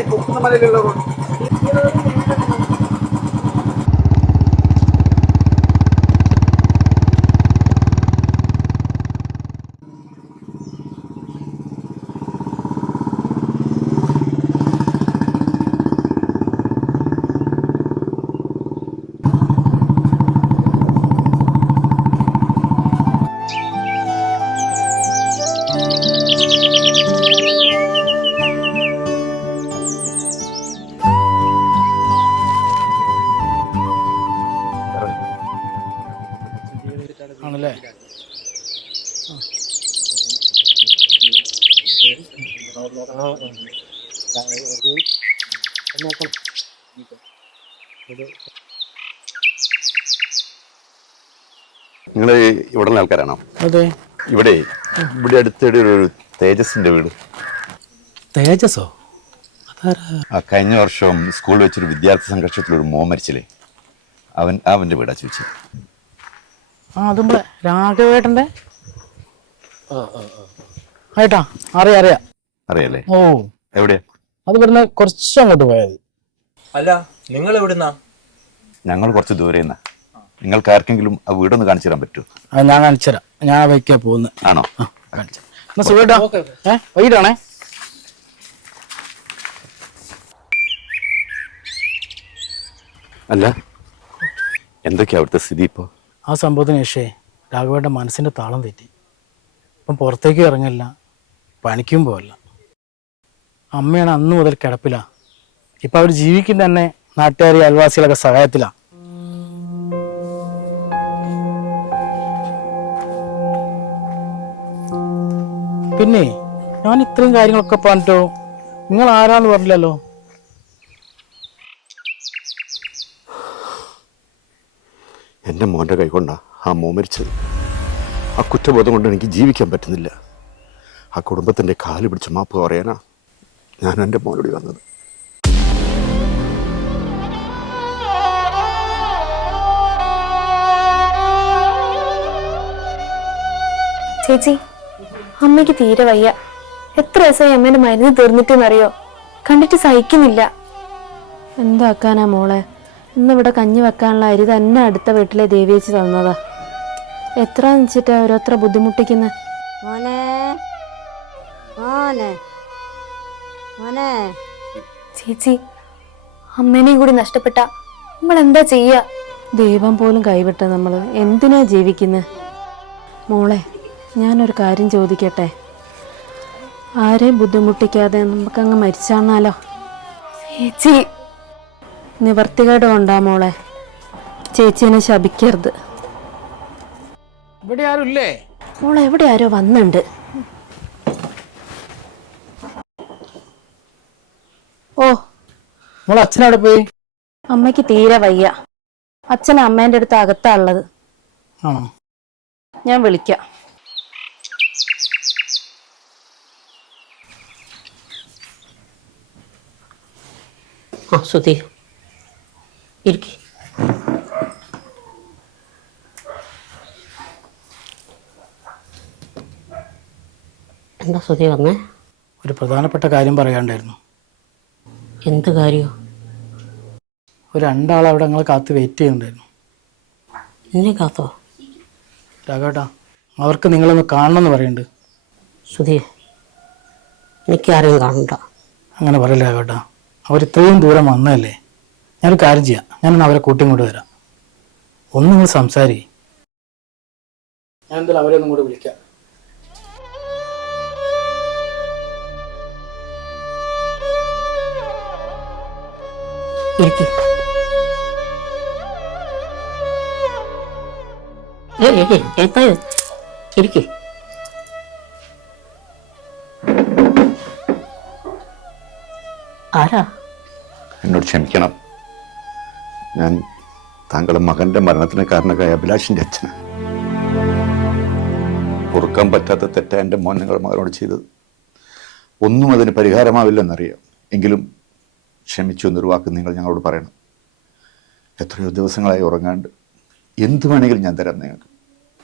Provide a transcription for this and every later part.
ഈ കുക്കുന്ന മലയിലുള്ള റോഡ്. ആണല്ലേ? നിങ്ങൾ ഇവിടെ ആൾക്കാരാണോ? അതെ. ഇവിടെ ഇവിടെ അടുത്തിടെ ഒരു തേജസിന്റെ വീട്. തേജസോ? കഴിഞ്ഞ വർഷം സ്കൂളിൽ വെച്ചൊരു വിദ്യാർത്ഥി സംഘർഷത്തിലൊരു മോൻ മരിച്ചില്ലേ, അവന്റെ വീടാ ചോദിച്ചത്. അത് നമ്മളെ രാഘവേട്ടൻ്റെ ആയിട്ടാ. അറിയാം. അറിയാലേ? ഓ, എവിടെയാ? അത് ഇവിടുന്ന് കുറച്ച് അങ്ങോട്ട് പോയത്. അല്ല, നിങ്ങൾ എവിടുന്നാ? ഞങ്ങൾ കുറച്ച് ദൂരെ നിന്നാ. നിങ്ങൾക്ക് ആർക്കെങ്കിലും ആ വീടൊന്ന് കാണിച്ചു തരാൻ പറ്റുമോ? ഞാൻ കാണിച്ചുതരാം. ഞാൻ വൈക്കാ പോകുന്നത്. ആണോ? എന്നാ സുഖേട്ടാ, വൈകിട്ടാണേ. അല്ല, എന്തൊക്കെയാ അവിടുത്തെ സ്ഥിതി ഇപ്പോൾ? ആ സംഭവത്തിന് ശേഷേ രാഘവേട്ടൻ്റെ മനസ്സിൻ്റെ താളം തെറ്റി. ഇപ്പം പുറത്തേക്ക് ഇറങ്ങില്ല, പണിക്കും പോകല്ല. അമ്മയാണ് അന്ന് മുതൽ കിടപ്പിലാ. ഇപ്പം അവർ ജീവിക്കുന്ന തന്നെ നാട്ടുകാരി അയൽവാസികളൊക്കെ സഹായത്തിലാ. പിന്നെ ഞാൻ ഇത്രയും കാര്യങ്ങളൊക്കെ പറഞ്ഞിട്ടോ നിങ്ങൾ ആരാന്ന് പറഞ്ഞില്ലല്ലോ. എൻ്റെ മോൻ്റെ കൈകൊണ്ടാ ആ മോൻ മരിച്ചത്. ആ കുറ്റബോധം കൊണ്ട് എനിക്ക് ജീവിക്കാൻ പറ്റുന്നില്ല. ആ കുടുംബത്തിൻ്റെ കാല് പിടിച്ച് മാപ്പ് പറയാനാ ഞാൻ എൻ്റെ മോനോട് വന്നത്. ചേച്ചി, അമ്മയ്ക്ക് തീരെ വയ്യ. എത്ര ദിവസമായി അമ്മേന്റെ മരുന്ന് തീർന്നിട്ടെന്നറിയോ? കണ്ടിട്ട് സഹിക്കുന്നില്ല. എന്താക്കാനാ മോളെ, ഇന്നിവിടെ കഞ്ഞി വെക്കാനുള്ള അരി തന്നെ അടുത്ത വീട്ടിലെ ദേവിയേച്ചി തന്നതാ. എത്ര വെച്ചിട്ടാ ഓരോരുത്തർ ബുദ്ധിമുട്ടിക്കുന്ന. ചേച്ചി, അമ്മേനെയും കൂടി നഷ്ടപ്പെട്ട നമ്മൾ എന്താ ചെയ്യാ? ദൈവം പോലും കൈവിട്ട നമ്മൾ എന്തിനാ ജീവിക്കുന്നത്? മോളെ, ഞാനൊരു കാര്യം ചോദിക്കട്ടെ? ആരെയും ബുദ്ധിമുട്ടിക്കാതെ നമുക്കങ്ങ് മരിച്ചാണാലോ? ചേച്ചി, നിവർത്തികേട് കൊണ്ടാ മോളെ. ചേച്ചീനെ ശപിക്കരുത്. ഇവിടെ ആരും ഇല്ലേ? മോളെ, എവിടെ ആരോ വന്നുണ്ട്. ഓ, മോളെ അച്ഛനവിടെ പോയി? അമ്മയ്ക്ക് തീരെ വയ്യ. അച്ഛൻ അമ്മേൻ്റെ അടുത്ത് അകത്താ ഉള്ളത്. ആണോ? ഞാൻ വിളിക്കാം. സുധി ഇരിക്കി. എന്താ സുധി വന്നേ? ഒരു പ്രധാനപ്പെട്ട കാര്യം പറയാണ്ടായിരുന്നു. എന്ത് കാര്യോ? ഒരു 2 ആൾ അവിടെ ഞങ്ങളെ കാത്ത് വെയിറ്റ് ചെയ്യുന്നുണ്ടായിരുന്നു. എന്നെ കാത്തോ? രാഘവേട്ടാ, അവർക്ക് നിങ്ങളൊന്ന് കാണണമെന്ന് പറയുന്നുണ്ട്. സുധി, എനിക്കാരെയും കാണണ്ട. അങ്ങനെ പറയില്ല രാഘവേട്ടാ, അവരിത്രയും ദൂരം വന്നതല്ലേ. ഞാനൊരു കാര്യം ചെയ്യാം, ഞാനൊന്ന് അവരെ കൂട്ടിയും കൊണ്ട് വരാം. ഒന്ന് നിങ്ങൾ സംസാരിക്കും. ഞാൻ എന്തായാലും അവരെ ഒന്നും കൂടെ വിളിക്കാം. ഇരിക്കി. എന്താ ഇരിക്കി. ആരാ? എന്നോട് ക്ഷമിക്കണം. ഞാൻ താങ്കളുടെ മകൻ്റെ മരണത്തിന് കാരണക്കായ അഭിലാഷിൻ്റെ അച്ഛനാണ്. പൊറുക്കാൻ പറ്റാത്ത തെറ്റ എൻ്റെ മോൻ നിങ്ങളുടെ മകനോട് ചെയ്തത്. ഒന്നും അതിന് പരിഹാരമാവില്ലെന്നറിയാം. എങ്കിലും ക്ഷമിച്ചു എന്നൊരു വാക്ക് നിങ്ങൾ ഞങ്ങളോട് പറയണം. എത്രയോ ദിവസങ്ങളായി ഉറങ്ങാണ്ട്. എന്ത് വേണമെങ്കിലും ഞാൻ തരാം നിങ്ങൾക്ക്.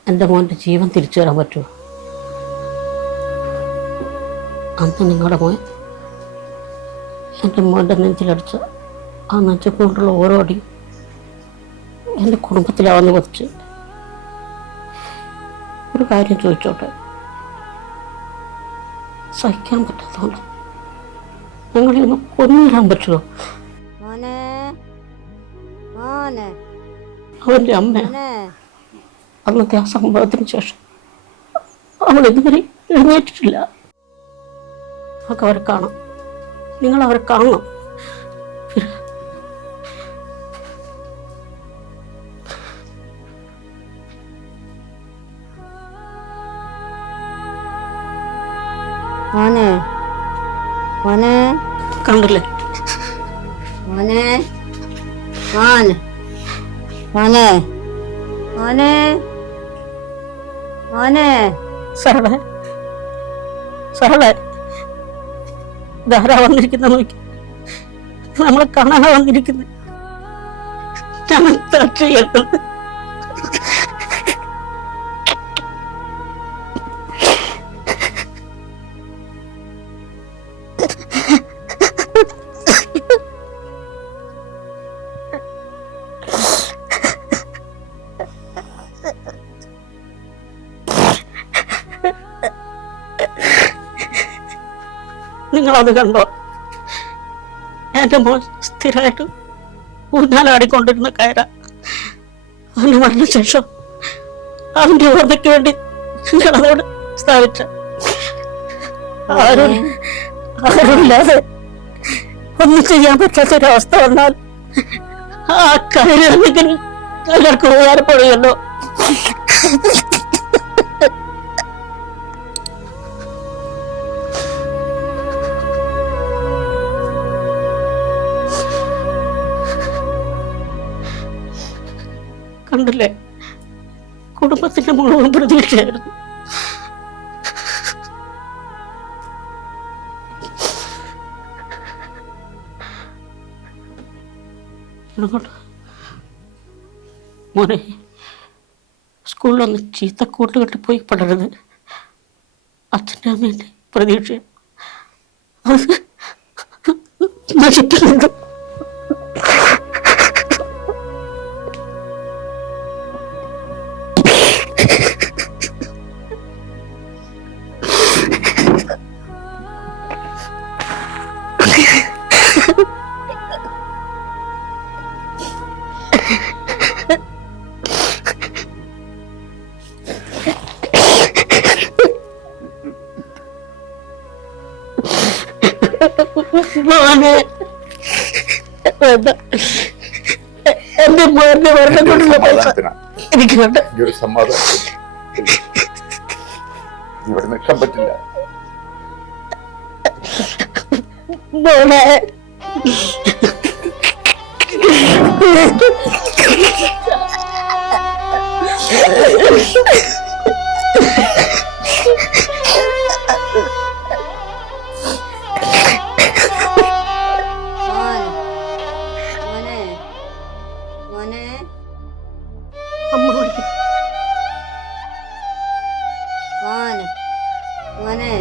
എൻ്റെ മോൻ്റെ ജീവൻ തിരിച്ചു തരാൻ പറ്റുമോ? അന്ന് നിങ്ങളുടെ മോൻ എൻ്റെ മോൻ്റെ നെഞ്ചിലടിച്ച ആ നെഞ്ചക്കൊണ്ടുള്ള ഓരോ അടിയും എൻ്റെ കുടുംബത്തിലാവെന്ന് പതിച്ച്. ഒരു കാര്യം ചോദിച്ചോട്ടെ, സഹിക്കാൻ പറ്റാത്തതുകൊണ്ട് ഞങ്ങളെ ഒന്ന് കൊന്നിടാൻ പറ്റുമോ? അവൻ്റെ അമ്മ അന്നത്തെ ആ സംഭവത്തിന് ശേഷം അവൾ ഇതുവരെ എഴുന്നേറ്റിട്ടില്ല. നമുക്ക് അവരെ കാണാം, നിങ്ങൾ അവരെ കാണണം. മോനെ മോനെ കണ്ടില്ലേ മോനെ മോനെ മോനെ മോനെ മോനെ സാറേ സാറേ ധാരാ വന്നിരിക്കുന്ന നോക്കി, നമ്മളെ കാണാനാ വന്നിരിക്കുന്നത്. ഞാൻ എന്താ ചെയ്യേണ്ടത്? നിങ്ങളത് കണ്ടോ? എൻ്റെ മോൻ സ്ഥിരമായിട്ട് ഊഞ്ഞാലാടിക്കൊണ്ടിരുന്ന കയറ അവന് മരണശേഷം അവൻ്റെ ഓർമ്മയ്ക്ക് വേണ്ടി നിങ്ങളതോട് സ്ഥാപിച്ച ആരുമില്ലാതെ ഒന്നും ചെയ്യാൻ പറ്റാത്തൊരവസ്ഥ വന്നാൽ ആ കയറി അല്ലെങ്കിൽ എല്ലാവർക്കും ഉപകാരപ്പെടുകയല്ലോ. കണ്ടില്ലേ, കുടുംബത്തിന്റെ മുഴുവൻ പ്രതീക്ഷയായിരുന്നു. മോനെ, സ്കൂളിലൊന്ന് ചീത്തക്കൂട്ട് കെട്ടി പോയി പെടരുത്. അച്ഛൻ്റെ അമ്മേൻ്റെ പ്രതീക്ഷ അത് നശിപ്പിക്കുന്നുണ്ട്. മോനെ എന്റെ മോന്റെ വെറുതെ കൊണ്ടുള്ള പൈസ എനിക്ക് വേണ്ട. ഒരു സമാധാനം ഇവിടെ നിൽക്കാൻ പറ്റില്ല. മോനെ മോനെ അമ്മ വിളിക്കും. മോനെ മോനെ